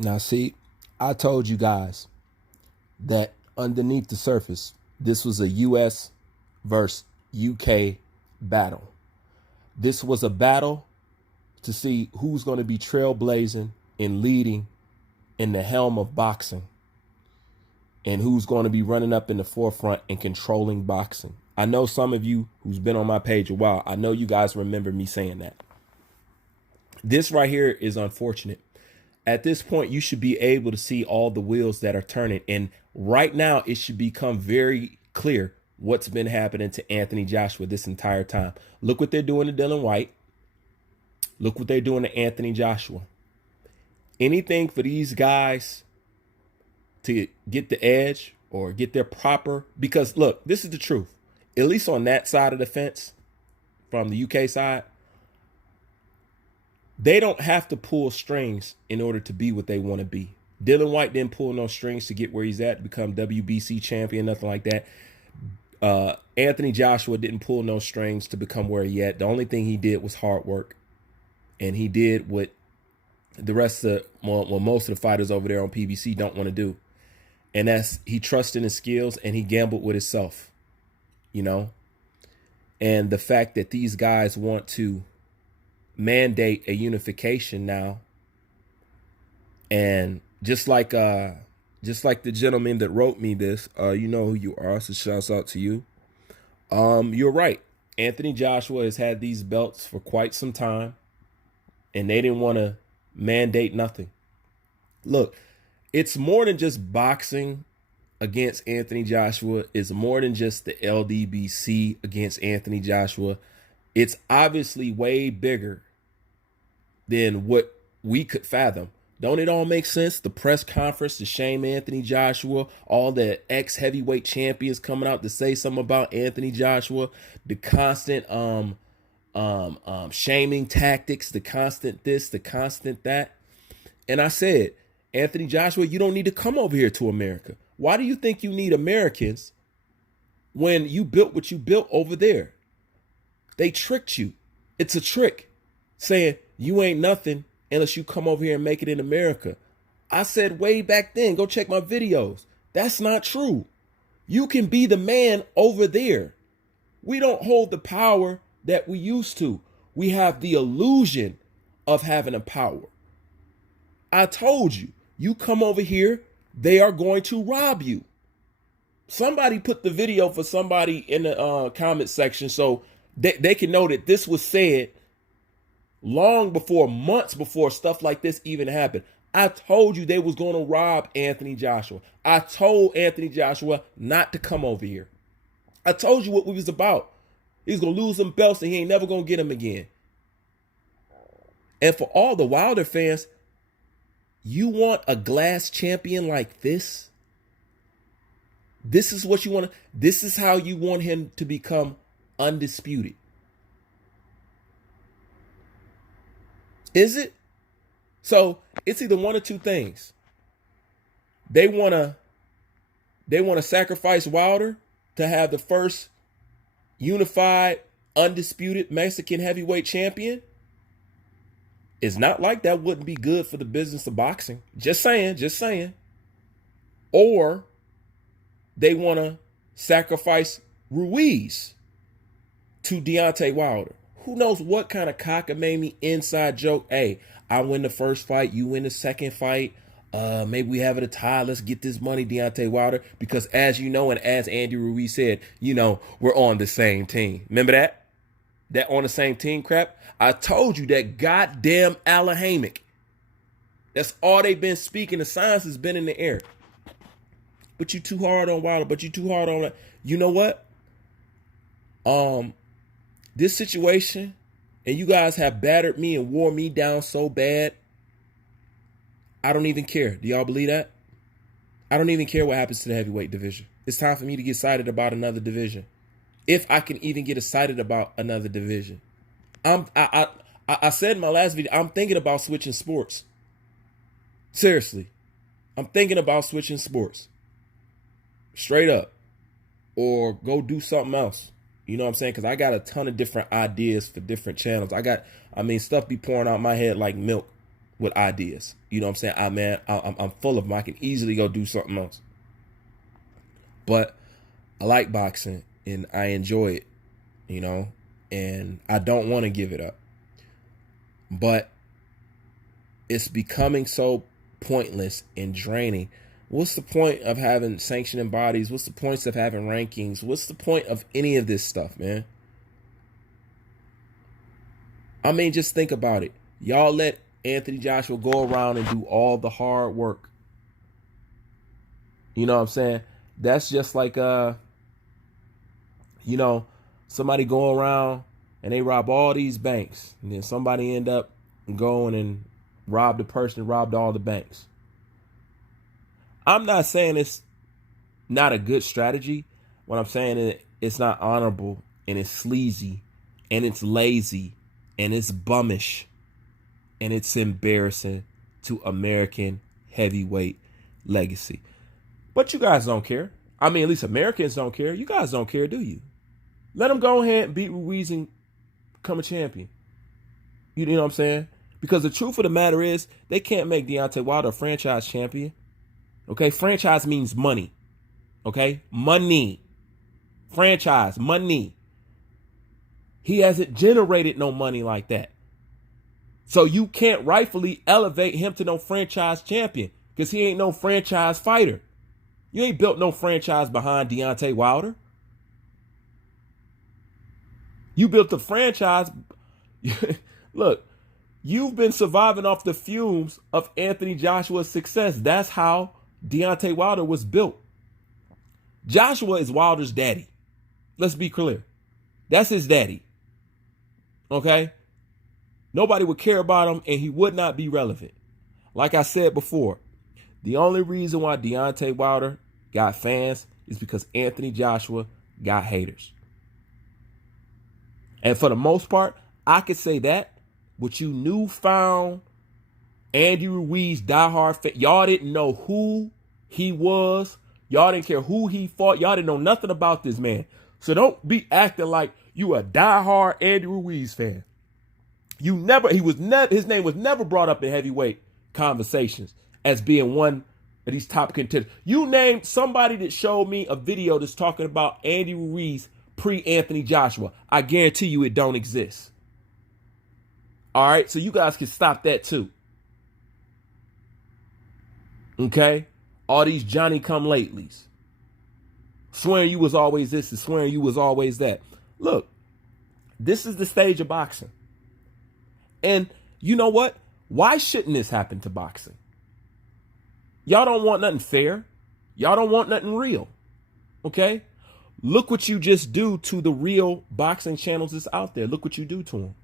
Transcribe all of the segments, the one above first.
Now, see, I told you guys that underneath the surface, this was a U.S. versus UK battle. This was a battle to see who's going to be trailblazing and leading in the helm of boxing and who's going to be running up in the forefront and controlling boxing. I know some of you who's been on my page a while, I know you guys remember me saying that. This right here is unfortunate. At this point, you should be able to see all the wheels that are turning. And right now, it should become very clear what's been happening to Anthony Joshua this entire time. Look what they're doing to Dylan White. Look what they're doing to Anthony Joshua. Anything for these guys to get the edge or get their proper, because look, this is the truth. At least on that side of the fence, from the UK side, they don't have to pull strings in order to be what they want to be. Dylan White didn't pull no strings to get where he's at, to become WBC champion, nothing like that. Anthony Joshua didn't pull no strings to become where he at. The only thing he did was hard work. And he did what the rest of, most of the fighters over there on PBC don't want to do. And that's, he trusted his skills and he gambled with himself, you know. And the fact that these guys want to mandate a unification now, and just like the gentleman that wrote me this, you know who you are, so shouts out to you. You're right. Anthony Joshua has had these belts for quite some time, and they didn't want to mandate nothing. Look, it's more than just boxing against Anthony Joshua. It's more than just the LDBC against Anthony Joshua. It's obviously way bigger than what we could fathom. Don't it all make sense? The press conference to shame Anthony Joshua, all the ex-heavyweight champions coming out to say something about Anthony Joshua, the constant shaming tactics, the constant this, the constant that. And I said, Anthony Joshua, you don't need to come over here to America. Why do you think you need Americans when you built what you built over there? They tricked you. It's a trick, saying you ain't nothing unless you come over here and make it in America. I said way back then, go check my videos. That's not true. You can be the man over there. We don't hold the power that we used to. We have the illusion of having a power. I told you, you come over here, they are going to rob you. Somebody put the video for somebody in the comment section so they can know that this was said long before, months before stuff like this even happened. I told you they was going to rob Anthony Joshua. I told Anthony Joshua not to come over here. I told you what we was about. He's going to lose them belts and he ain't never going to get them again. And for all the Wilder fans, you want a glass champion like this? This is what you want to, this is how you want him to become undisputed. Is it? So it's either one or two things. They want to sacrifice Wilder to have the first unified, undisputed Mexican heavyweight champion. It's not like that wouldn't be good for the business of boxing. Just saying. Or they want to sacrifice Ruiz to Deontay Wilder. Who knows what kind of cockamamie inside joke? Hey, I win the first fight, you win the second fight. Maybe we have it a tie. Let's get this money, Deontay Wilder. Because as you know, and as Andy Ruiz said, you know, we're on the same team. Remember that? That on the same team crap? I told you that goddamn Alahamic. That's all they've been speaking. The science has been in the air. But you too hard on Wilder. But you too hard on, you know what? This situation, and you guys have battered me and wore me down so bad, I don't even care. Do y'all believe that? I don't even care what happens to the heavyweight division. It's time for me to get excited about another division. If I can even get excited about another division. I said in my last video, I'm thinking about switching sports. Seriously. I'm thinking about switching sports. Straight up. Or go do something else. You know what I'm saying? Because I got a ton of different ideas for different channels. Stuff be pouring out my head like milk. with ideas. You know what I'm saying? I'm full of them. I can easily go do something else. But I like boxing and I enjoy it, you know, and I don't want to give it up. But it's becoming so pointless and draining. What's the point of having sanctioning bodies? What's the point of having rankings? What's the point of any of this stuff, man? I mean, just think about it. Y'all let Anthony Joshua go around and do all the hard work. You know what I'm saying? That's just like, somebody go around and they rob all these banks. And then somebody end up going and rob the person who robbed all the banks. I'm not saying it's not a good strategy. What I'm saying is it's not honorable and it's sleazy and it's lazy and it's bummish and it's embarrassing to American heavyweight legacy. But you guys don't care. I mean, at least Americans don't care. You guys don't care, do you? Let him go ahead and beat Ruiz and become a champion. You know what I'm saying? Because the truth of the matter is they can't make Deontay Wilder a franchise champion. Okay, franchise means money. Okay, money. Franchise, money. He hasn't generated no money like that. So you can't rightfully elevate him to no franchise champion because he ain't no franchise fighter. You ain't built no franchise behind Deontay Wilder. You built the franchise. Look, you've been surviving off the fumes of Anthony Joshua's success. That's how Deontay Wilder was built. Joshua is Wilder's daddy. Let's be clear. That's his daddy. Okay? Nobody would care about him and he would not be relevant. Like I said before, the only reason why Deontay Wilder got fans is because Anthony Joshua got haters. And for the most part, I could say that with you newfound Andy Ruiz diehard fan, y'all didn't know who he was. Y'all didn't care who he fought. Y'all didn't know nothing about this man. So don't be acting like you a diehard Andy Ruiz fan. His name was never brought up in heavyweight conversations as being one of these top contenders. You name somebody that showed me a video that's talking about Andy Ruiz pre-Anthony Joshua. I guarantee you it don't exist. All right, so you guys can stop that too. Okay? All these Johnny-come-latelys. Swearing you was always this and swearing you was always that. Look, this is the stage of boxing. And you know what? Why shouldn't this happen to boxing? Y'all don't want nothing fair. Y'all don't want nothing real. Okay? Look what you just do to the real boxing channels that's out there. Look what you do to them.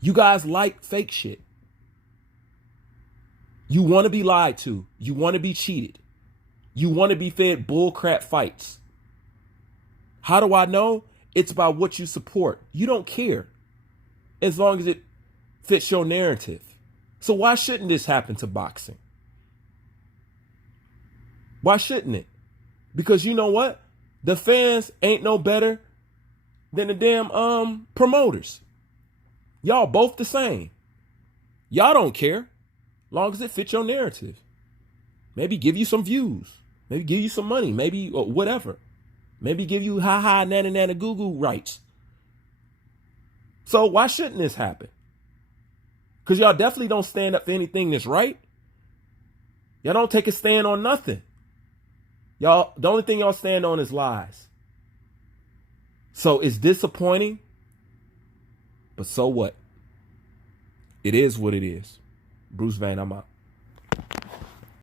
You guys like fake shit. You want to be lied to. You want to be cheated. You want to be fed bullcrap fights. How do I know? It's about what you support. You don't care as long as it fits your narrative. So why shouldn't this happen to boxing? Why shouldn't it? Because you know what? The fans ain't no better than the damn promoters. Y'all both the same. Y'all don't care. Long as it fits your narrative. Maybe give you some views. Maybe give you some money. Maybe or whatever. Maybe give you ha nana nana goo goo rights. So why shouldn't this happen? Because y'all definitely don't stand up for anything that's right. Y'all don't take a stand on nothing. Y'all, the only thing y'all stand on is lies. So it's disappointing. But so what? It is what it is. Bruce Vane, I'm out.